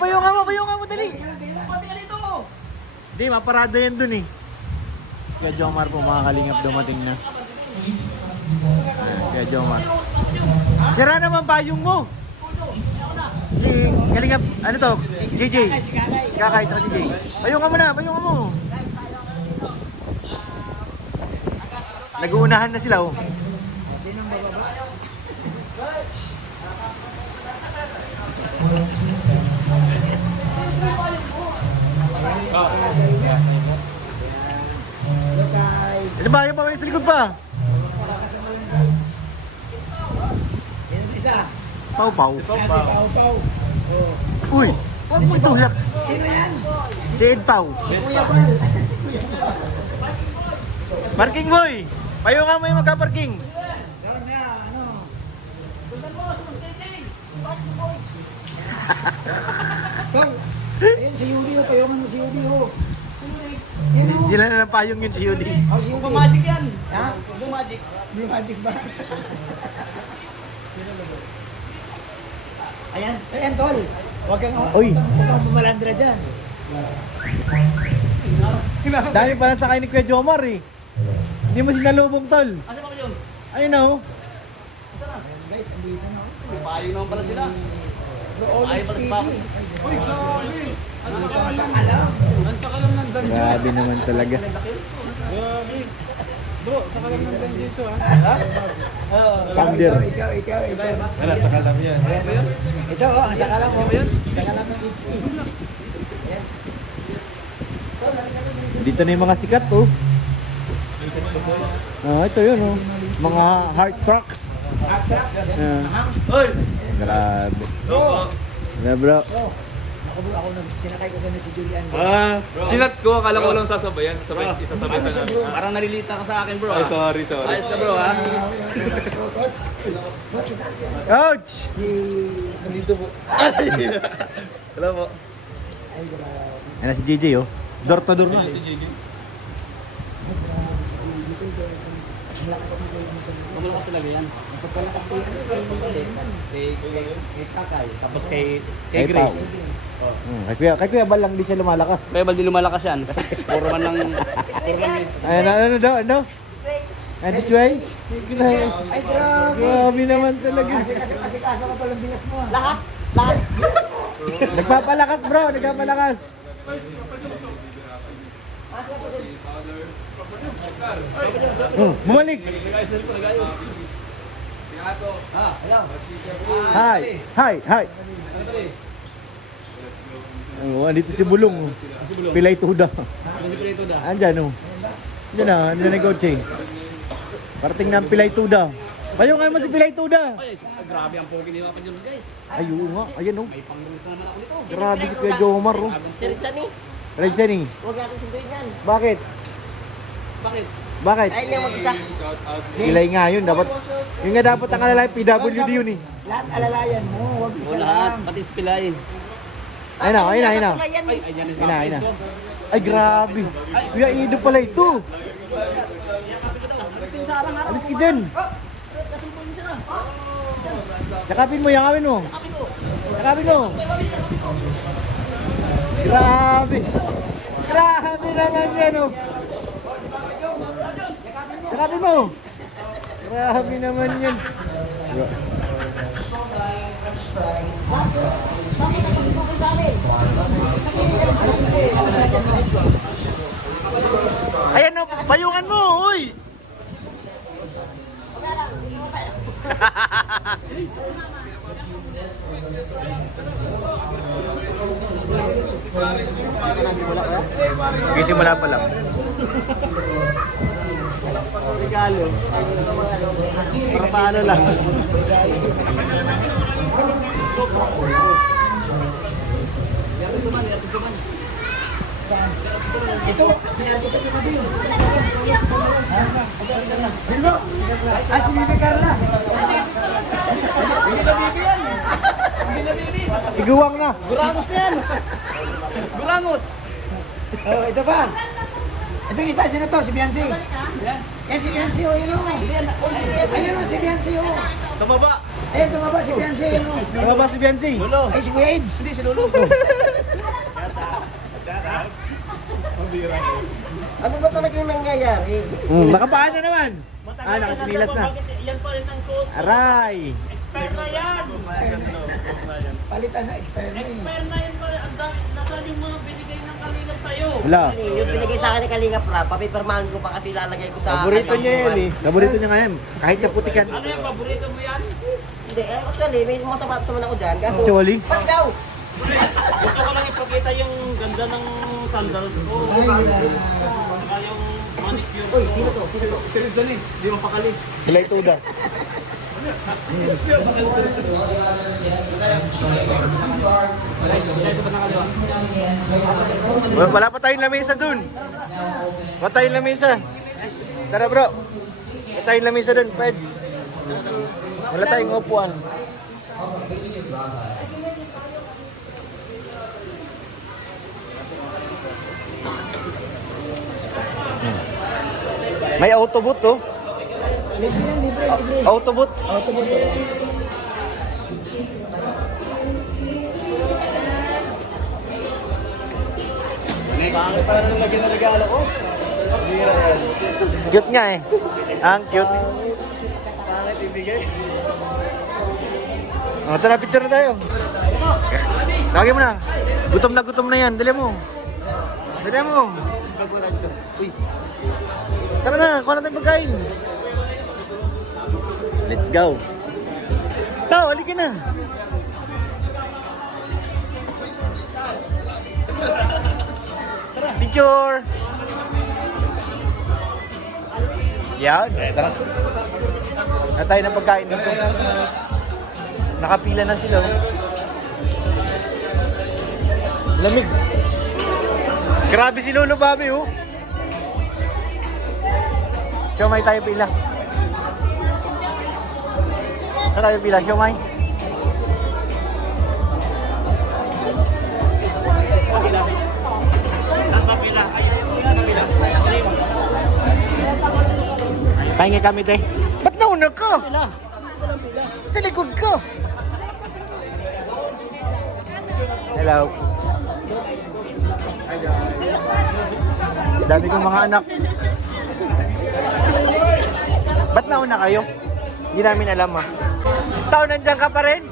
payungan mo, dali. Pati ka dito. Hindi, maparada yan dun eh. Si Kuya Jomar po, mga kalingap, dumating na. Kuya Jomar. Sira naman payong mo. Si kalingap, ano to? JJ. Si Kakay, tsaka JJ. Payungan mo na, payungan mo. Nag-uunahan na sila oh. Sinong bababa? Ito ba? Yung pa may sa likod pa. Yan ang isa. Pau-pau. Si Pau-Pau. Uy, huwag mo itulak. Sino yan? Si Ed Pau. Si Kuya Bal. Parking boy. Payungan mo yung magka-parking. Gawin na, ano? Song, ayun si Yudi oh, payungan mo si Yudi oh. Yan oh. Hindi lang na ng payong yun si Yudi. Oh, si Yudi. Magic yan. Ha? Magic. Blue magic ba? Ayan, ayan tol. Huwag Uy. kang bumalandra dyan. Dami pa lang sakay ni Kuya Jomar eh. Hindi mo sinalubong tol. Ano ba yun? Ayun na oh. Ayan guys, andito na. Payo naman pala sila. Ay, pala sa bako. Uy, grabe. Ano ka sa alam? Grabe naman talaga. Thunder. Ikaw. Wala, sa kalam yan. Ito oh, ang sakalam mo. Sakalam ng Itzy. Dito na yung mga sikat oh. Ah, ito yun oh. Mga hard trucks. Hoy! Grabe. Na bro. Ako sinakay ko na si Julian. Chinat ko, akala ko lang sasabayan. Isasabay sa namin. Parang nalilita ka sa akin bro. Ay, ah. sorry. Ayos ka bro ha. Coach! Nandito po. Wala po. Ay, grabe. Ayan na si JJ oh. Door to door na. Si JJ. Mamalakas talaga yan. Pagpalakas ko yan. Kay Kakay. Tapos kay Kay Pao. Kay Kuya Bal lang di siya lumalakas. Kaya baldi lumalakas yan. Kasi puro man lang. Ayun, ano daw, ano? And this way? Ay, grabe. Grabe naman talaga. Kasi kaso ka palang bilas mo. Lahat. Nagpapalakas bro, nagpapalakas. Bumalik. Hi. Oh, andito si Bulong. Pilay tuda. Andyan oh. Andyan na kotse. Parating na ang Pilay tuda. Payungan mo si Pilay tuda. Ay, grabe ang pogi nila pa dyan guys. Ay, oo nga. Ayan oh. May pangrulis naman ako nito. Grabe si Kuya Jomar oh. Siritsani, Red Sunny. huwag natin sunduin yan. Bakit? Bakit? Bakit? Ayun yung mag-isa. Pilay nga yun. Dapat, yun nga dapat ang alalay. PWD yun eh. Lahat alalayan mo. Huwag O isa lahat. lang. Pati spilayin. Ayun na. Yan Ay, eh. ayan yung Ay, grabe. Si Kuya Ido pala ito. Alis ka dyan. Yakapin mo, yakapin mo. Yakapin mo. Grabe. Grabe naman yan, oh. Yakapin mo. Grabe naman yan. Ayan na, payungan mo, uy! Simula pa lang. Regalo. Para paano lang. Ito, pinag-isa ko din. Bilbo! Ah, si Bibi Carla. Hindi na Bibi yan. Hindi na Bibi. Iguwang na. Guramos na yan. Guramos. Oh, ito pa. Ito yung isa, sino to? Si Biancy. Yan si Biancy, oh, yun o. Ayun o, si Biancy, oh. Tumaba. Ayun, tumaba si Fiancé, ano? Ano ba si Biancy? Ay, si Kuya Eds. Hindi, si Lolo. Ano ba talaga yung nangyayari? Nakapaan na naman. Nakatinilas na. Yan pa rin ang suot. Aray. Expire na yan. Palitan na, expire na eh. Expire na yan. Ang dami. Nasaan yung mga binigay ng kalingap sa'yo? Wala. Yung binigay sa akin ni Kalinga Prab, papipirmahan ko pa kasi lalagay ko sa... Paborito niya yan eh. Paborito niya nga yan. Kahit sa putikan. Ano yung paborito mo yan? Hindi, actually, may mga sapatos naman ako dyan. Kaso, Actually? ba't daw? Gusto ko lang ipakita yung ganda ng sandals ko. Saka yung manicure ko. Uy, sino to? Sino to? Salid-salid, di mapakali. Pilay tuda. Wala pa tayong lamesa dun. Wala tayong lamesa. Tara bro. Wala tayong lamesa dun, Peds. Wala tayong upuan. May autobot to. Libre yan, libre, libre. Autobot. Autobot to. Bakit pa nang lagyan ng regalo ko? Bira yan. Cute nga eh. Ang cute. Bakit ibigay? O, tara, picture na tayo. Lagay mo na. Gutom na yan. Dali mo. Dali mo. Uy. Tara na, kuha natin pagkain. Let's go. Tao, halika na. Picture. Yan. Tara. Na tayo ng pagkain dito. Nakapila na sila. Oh. Lamig. Grabe si Lolo Bobby, oh. Siomay tayo pila. Saan tayo pila? Siomay? Pahingi kami, te. Ba't nauna ka? Sa likod ko. Hello. Dami kong mga anak. Ba't nauna kayo? Hindi namin alam ah. Tao, nandiyan ka pa rin?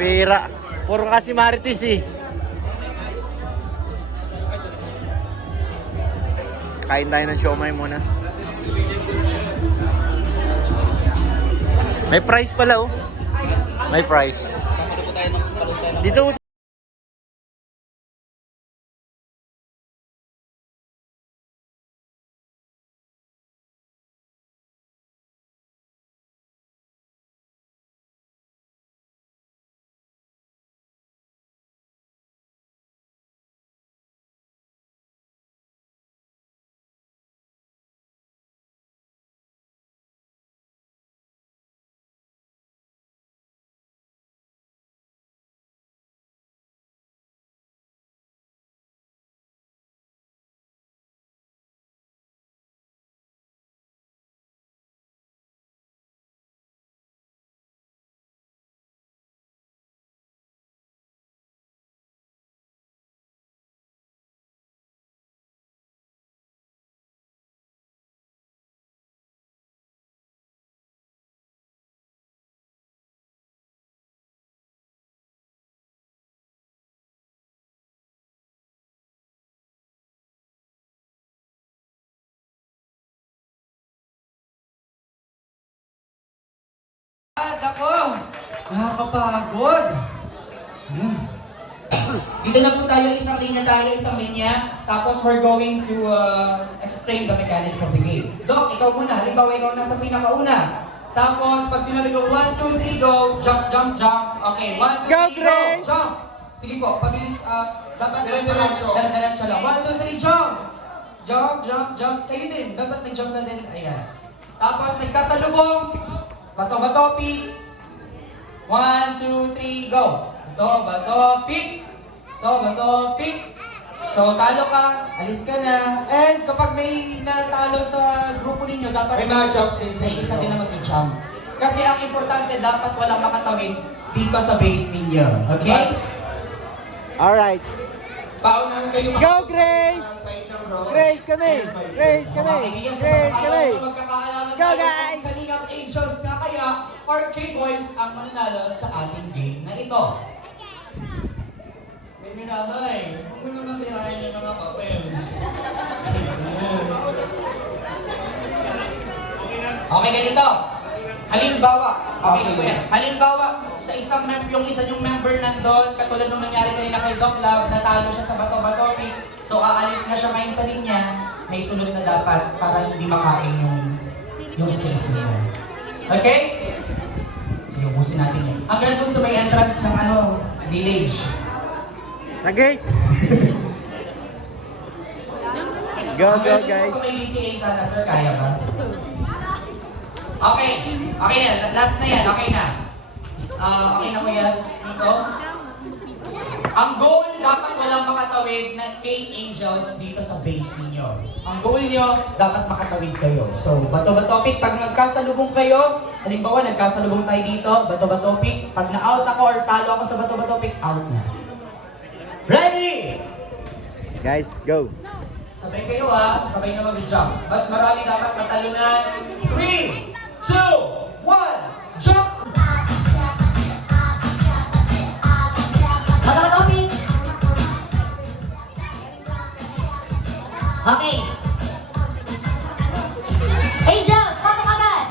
Bira. Puro kasi Marites eh. Kain tayo ng siomay muna. May price pala oh. May price. Dito Ako! Nakakapagod! Dito na po tayo, isang linya, tapos we're going to explain the mechanics of the game. Doc, ikaw muna. Halimbawa, ikaw nasa pinakauna. Tapos, pag sinabi ko, 1, 2, 3, go! Jump, jump, jump. Okay, 1, 2, 3, go! Jump! Sige po, pabilis. Dapat dire-diretso lang. 1, 2, 3, jump! Jump, jump, jump. Kayo din. Dapat nag-jump ka din. Ayan. Tapos, nagkasalubong. Bato-bato, pick. 1, 2, 3, go! Bato-bato, pick! Bato-bato, pick! So, talo ka, alis ka na. And kapag may natalo sa grupo ninyo, dapat may jump din sa isa din na mag-jump. Kasi ang importante, dapat walang makatawid dito sa base ninyo. Okay? Alright. Paunahan kayo Go, Grace! sa side ng Rose. Grace kami! and vice Grace versa. kami! Kaibigan, sa Grace pagkakataon kami! na magkakaalaman Go, tayo guys! kung Kalingap Angels nga kaya or K-Boys ang mananalo sa ating game na ito. Ganyan naman eh. Huwag mo naman sirahin yung mga papel. Okay, ganito. Halimbawa, okay po yan. Halimbawa, sa yung isa yung member nandun, katulad nung nangyari kanina kay Doc Love, natalo siya sa bato-bato pick. So, aalis na siya ngayon sa linya, may sunod na dapat para hindi makain yung space nila. Okay? So, ubusin natin yun. Hanggang dun sa may entrance ng village. Sa gate! Go, go, Hanggang dun guys! sa may DCA sana, sir, kaya ba? Okay. Okay na. Last na yan. Okay na. Okay na kuya. Dito. Ang goal, dapat walang makatawid na K-Angels dito sa base ninyo. Ang goal nyo, dapat makatawid kayo. So, bato-bato pick. Pag nagkasalubong kayo, halimbawa nagkasalubong tayo dito, bato-bato pick. Pag na-out ako or talo ako sa bato-bato pick, out na. Ready? Guys, go! Sabay kayo ha. Sabay na mag-jump. Mas marami dapat matalunan. 3, 2, 1, jump! Pagkakatomi. Okay. Angel, pasok agad.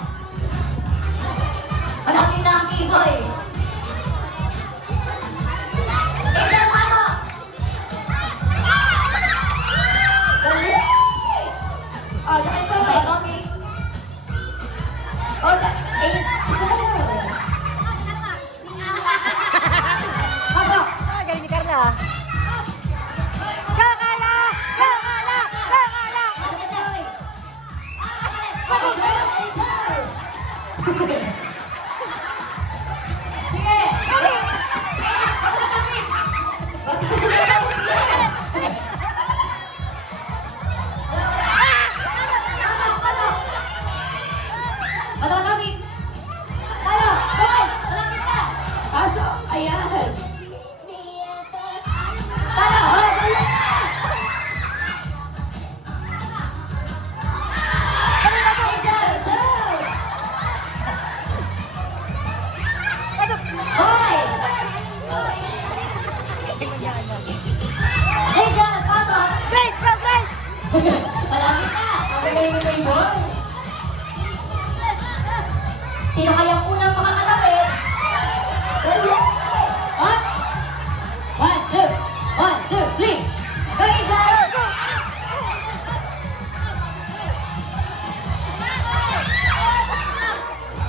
Malapit na ang K-Boys. Angel, pasok. Dali. Oh, tsaka yung pagkakatomi. Oh, pasok. Galing ni Carla. Go, Carla! Go, Carla! Go, Carla! Angels! Sige! Pasok kami! Talo! Boys! Malapit ka! Pasok! Ayan! Talo! Hoy! Talo! Angels! Boys! Angels! Pasok! Grace! Go, Grace! Malapit ka! Ang galing nito yung boys! Sino kayang unang makakatapit? What? 1, 2, 1, 2, 3. Go, Angel!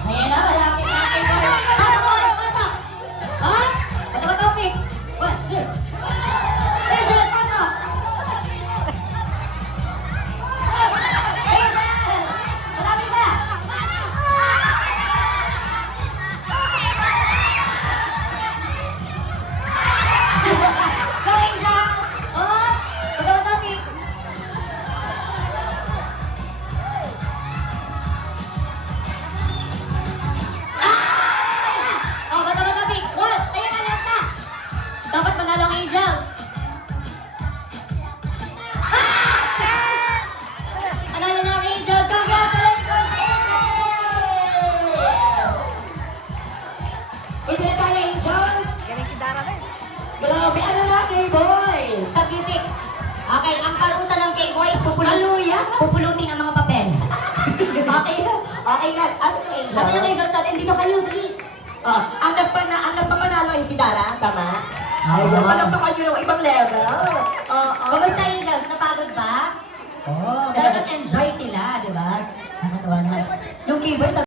Ayan na, malapit na ang boys. Pasok, boys! Pasok! Ha? Bato-bato-pick. 1, 2. Angel, pasok! Angel! Malapit na! Go, Angel! Oh! Bato-bato-pick. Oh, bato-bato-pick. 1. Ayan na, left na. Dapat manalo ang Angels. Manalo na ang Angels. Congratulations, Angels! Pwede na tayo, Angels. Galing si Dara rin. Grabe, ano na, K-Boys? Sa music. Okay, ang parusa ng K-Boys, pupulutin ang mga papel. Okay na. Okay na. Asan yung Angels? Asan yung Angels natin? Dito kayo, dali. Ang nagpapanalo ay si Dara, tama? Oo. Palagpakan nyo ng ibang level. Kamusta, Angels? Napagod ba? Oo, pero nag-enjoy sila, di ba? Nakatawa naman. Yung K-Boys,